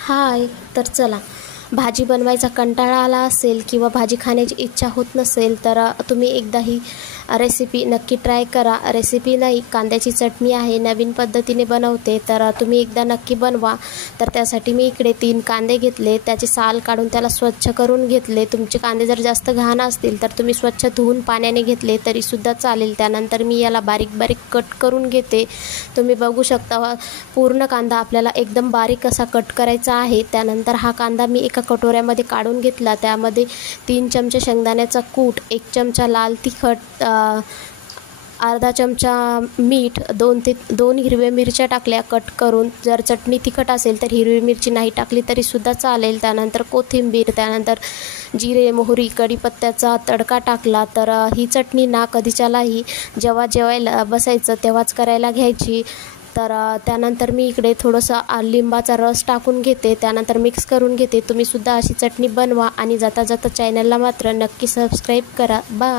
हाय. तर चला, भाजी बनवायचा कंटाळा आला असेल किंवा भाजी खाण्याची इच्छा होत नसेल तर तुम्ही एकदा ही रेसिपी नक्की ट्राय करा. रेसिपी नाही, कांद्याची चटणी आहे, नवीन पद्धतीने बनवते, तर तुम्ही एकदा नक्की बनवा. तर त्यासाठी मी इकडे 3 कांदे घेतले, त्याचे साल काढून त्याला स्वच्छ करून घेतले. तुमचे कांदे जर जास्त घाण असतील तर तुम्ही स्वच्छ धुवून पाण्याने घेतले तरीसुद्धा चालेल. त्यानंतर मी याला बारीक बारीक कट करून घेते. तुम्ही बघू शकता पूर्ण कांदा आपल्याला एकदम बारीक असा कट करायचा आहे. त्यानंतर हा कांदा मी एका कटोऱ्यामध्ये काढून घेतला. त्यामध्ये 3 चमचे शेंगदाण्याचा कूट, 1 चमचा लाल तिखट, अर्धा चमचा मीठ, 2 हिरव्या मिरच्या टाकल्या कट करून. जर चटणी तिखट असेल तर हिरवी मिरची नाही टाकली तरीसुद्धा चालेल. त्यानंतर कोथिंबीर, त्यानंतर जिरे, मोहरी, कढीपत्त्याचा तडका टाकला. तर ही चटणी ना कधीच्यालाही जेव्हा जेवायला बसायचं तेव्हाच करायला घ्यायची. तर त्यानंतर मी इकडे थोडंसं लिंबाचा रस टाकून घेते. त्यानंतर मिक्स करून घेते. तुम्हीसुद्धा अशी चटणी बनवा आणि जाता जाता चॅनलला मात्र नक्की सबस्क्राईब करा. बाय.